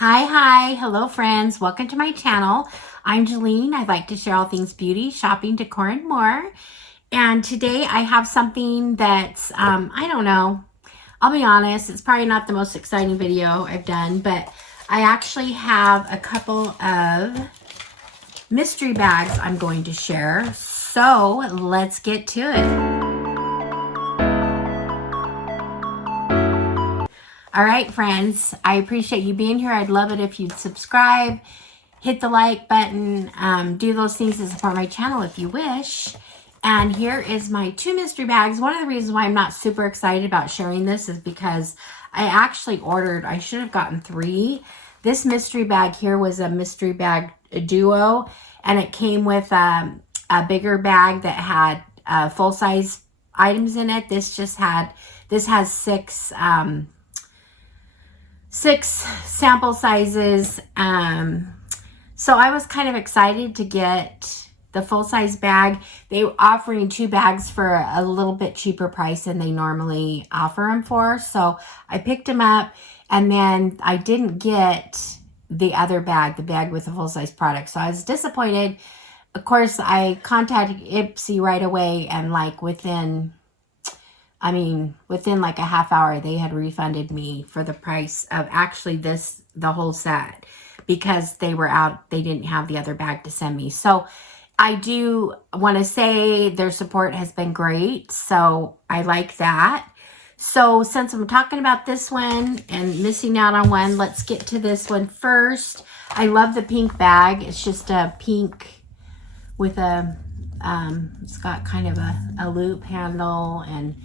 Hi, hello friends, welcome to my channel. I'm Jeline. I like to share all things beauty, shopping, decor, and more. And today I have something that's, I don't know, I'll be honest, it's probably not the most exciting video I've done, but I actually have a couple of mystery bags I'm going to share. So let's get to it. All right, friends, I appreciate you being here. I'd love it if you'd subscribe, hit the like button, do those things to support my channel if you wish. And here is my two mystery bags. One of the reasons why I'm not super excited about sharing this is because I actually ordered, I should have gotten 3. This mystery bag here was a mystery bag duo, and it came with a bigger bag that had full-size items in it. This has 6 sample sizes. So I was kind of excited to get the full-size bag. They were offering 2 bags for a little bit cheaper price than they normally offer them for. So I picked them up, and then I didn't get the other bag, the bag with the full-size product. So I was disappointed. Of course, I contacted Ipsy right away, and like within like a half hour, they had refunded me for the price of actually the whole set, because they were out, they didn't have the other bag to send me. So I do want to say their support has been great. So I like that. So since I'm talking about this one and missing out on one, let's get to this one first. I love the pink bag. It's just a pink with it's got kind of a loop handle and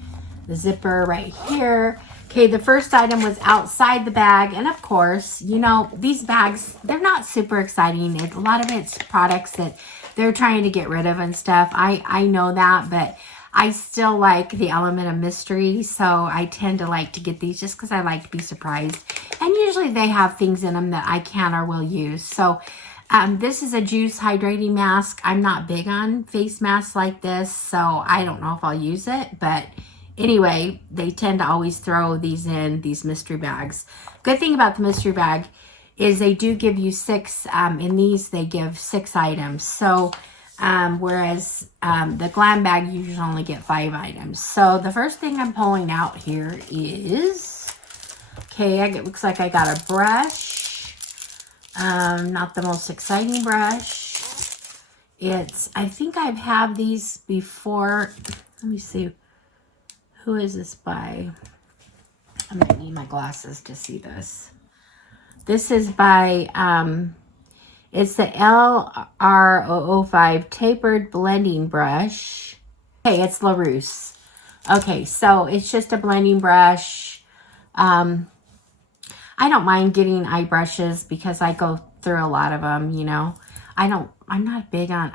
the zipper right here. Okay, the first item was outside the bag, and of course, you know, these bags, they're not super exciting. A lot of it's products that they're trying to get rid of and stuff. I know that, but I still like the element of mystery, so I tend to like to get these just because I like to be surprised. And usually they have things in them that I can or will use. So this is a juice hydrating mask. I'm not big on face masks like this, so I don't know if I'll use it, but anyway, they tend to always throw these in these mystery bags. Good thing about the mystery bag is they do give you 6, in these they give 6 items. So, whereas the glam bag, you usually only get 5 items. So the first thing I'm pulling out here is, okay, it looks like I got a brush. Not the most exciting brush. I think I've had these before. Let me see. Who is this by? I'm going to need my glasses to see this. This is by, it's the LR005 Tapered Blending Brush. Okay, it's LaRousse. Okay, so it's just a blending brush. I don't mind getting eye brushes because I go through a lot of them, you know. I'm not big on,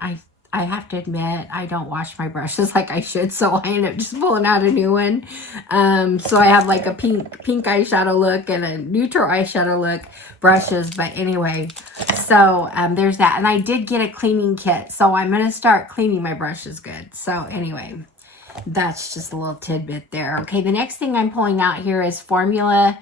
I have to admit, I don't wash my brushes like I should, so I end up just pulling out a new one. So I have like a pink eyeshadow look and a neutral eyeshadow look brushes. But anyway, so there's that. And I did get a cleaning kit, so I'm going to start cleaning my brushes good. So anyway, that's just a little tidbit there. Okay, the next thing I'm pulling out here is formula.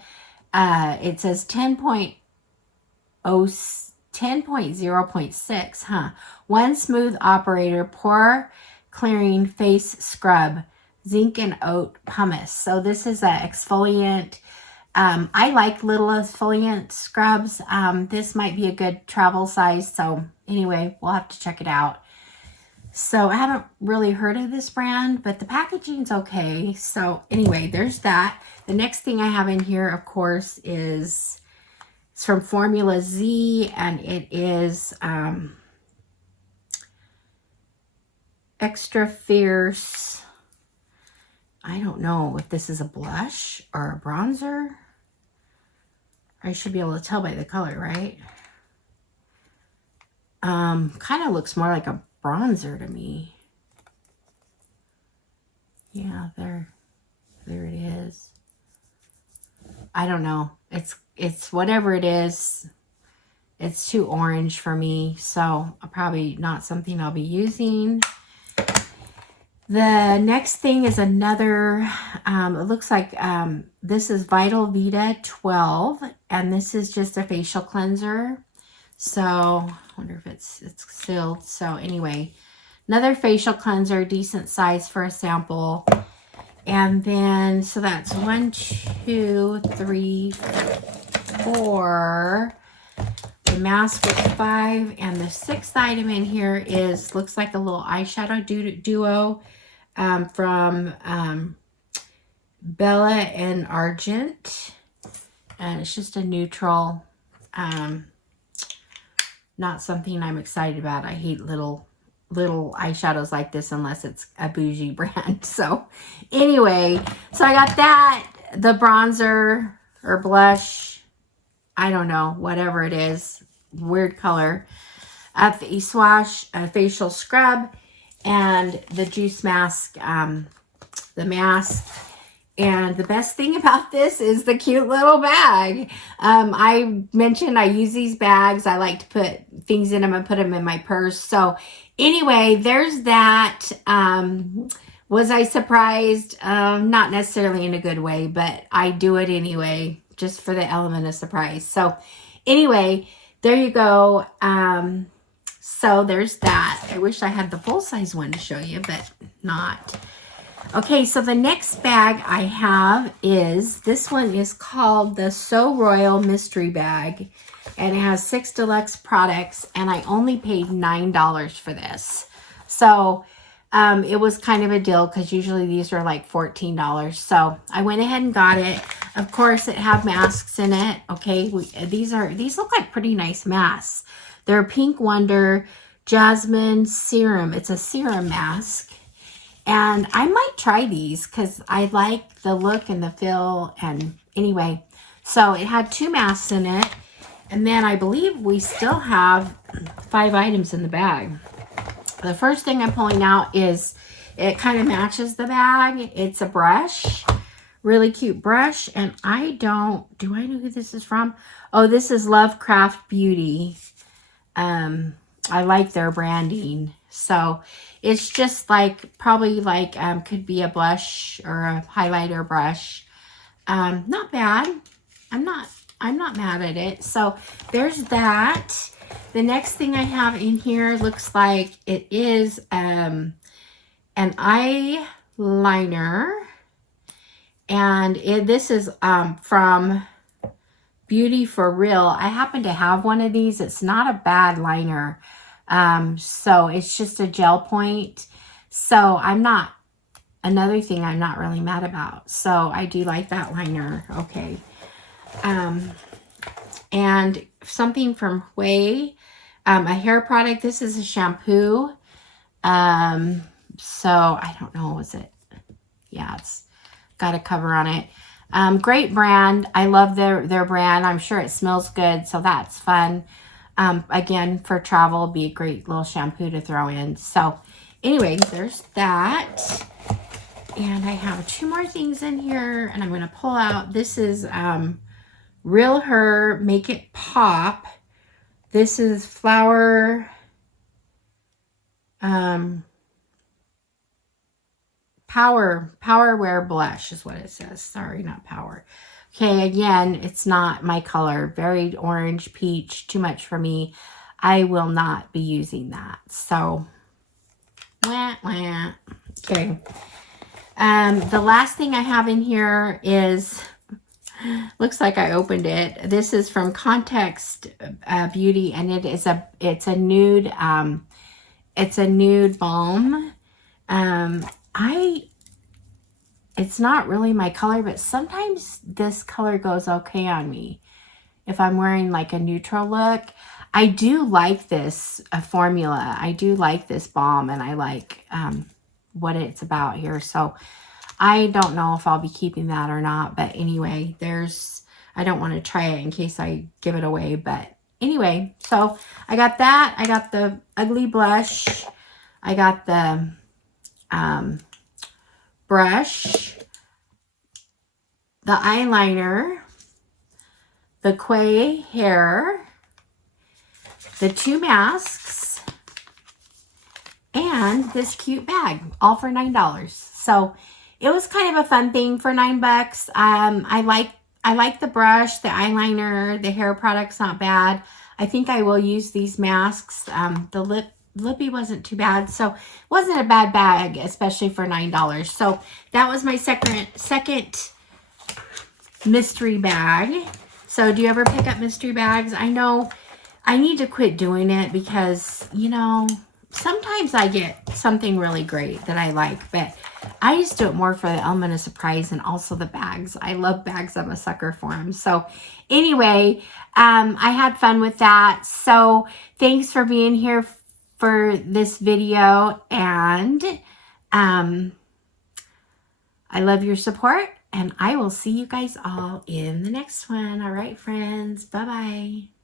It says 10.0.6, huh? One smooth operator, pore clearing face scrub, zinc and oat pumice. So this is an exfoliant. I like little exfoliant scrubs. This might be a good travel size. So anyway, we'll have to check it out. So I haven't really heard of this brand, but the packaging's okay. So anyway, there's that. The next thing I have in here, of course, is it's from Formula Z, and it is Extra Fierce. I don't know if this is a blush or a bronzer. I should be able to tell by the color, right? Kind of looks more like a bronzer to me. Yeah, there it is. I don't know. It's whatever it is. It's too orange for me, so probably not something I'll be using. The next thing is another, it looks like this is Vital Vita 12, and this is just a facial cleanser. So, I wonder if it's sealed. So anyway, another facial cleanser, decent size for a sample. And then, so that's 1, 2, 3, 4. The mask was 5, and the 6th item in here is, looks like a little eyeshadow duo from Bella and Argent, and it's just a neutral, not something I'm excited about. I hate little eyeshadows like this unless it's a bougie brand. So anyway, so I got that, the bronzer or blush, I don't know, whatever it is, weird color, at the Wash facial scrub, and the juice mask, the mask. And the best thing about this is the cute little bag. I mentioned I use these bags. I like to put things in them and put them in my purse. So anyway, there's that. Was I surprised? Not necessarily in a good way, but I do it anyway, just for the element of surprise. So anyway, there you go. So there's that. I wish I had the full-size one to show you, but not. Okay, so the next bag I have is, this one is called the So Royal Mystery Bag, and it has 6 deluxe products, and I only paid $9 for this. So it was kind of a deal because usually these are like $14. So I went ahead and got it. Of course, it have masks in it. Okay, these look like pretty nice masks. They're Pink Wonder Jasmine Serum. It's a serum mask. And I might try these because I like the look and the feel. And anyway, so it had 2 masks in it. And then I believe we still have 5 items in the bag. The first thing I'm pulling out is, it kind of matches the bag. It's a brush, really cute brush. And do I know who this is from? Oh, this is Lovecraft Beauty. I like their branding. So it's just like, probably like, could be a blush or a highlighter brush. Not bad. I'm not mad at it. So there's that. The next thing I have in here looks like it is an eyeliner. And this is from Beauty for Real. I happen to have one of these. It's not a bad liner. So it's just a gel point. So another thing I'm not really mad about. So I do like that liner. Okay. And something from Way, a hair product. This is a shampoo. So I don't know, was it? Yeah, it's got a cover on it. Great brand. I love their brand. I'm sure it smells good, so that's fun. Again, for travel, be a great little shampoo to throw in. So anyway, there's that. And I have 2 more things in here, and I'm going to pull out. This is Real Her Make It Pop. This is Flower Power Wear Blush is what it says. Sorry, not Power. Okay, again, it's not my color. Very orange, peach, too much for me. I will not be using that. So, wah, wah. Okay. The last thing I have in here is, looks like I opened it. This is from Context Beauty, and it's a nude balm. It's not really my color, but sometimes this color goes okay on me if I'm wearing like a neutral look. I do like this formula. I do like this balm, and I like what it's about here. So I don't know if I'll be keeping that or not. But anyway, I don't want to try it in case I give it away. But anyway, so I got that. I got the Ugly Blush. I got the brush, the eyeliner, the Quay hair, the 2 masks, and this cute bag, all for $9. So it was kind of a fun thing for $9. I like the brush, the eyeliner, the hair product's not bad. I think I will use these masks. The lippy wasn't too bad, so it wasn't a bad bag, especially for $9. So that was my second mystery bag. So do you ever pick up mystery bags? I know I need to quit doing it because, you know, sometimes I get something really great that I like, but I just do it more for the element of surprise and also the bags. I love bags. I'm a sucker for them. So anyway, I had fun with that. So thanks for being here for this video, and I love your support, and I will see you guys all in the next one. All right, friends. Bye-bye.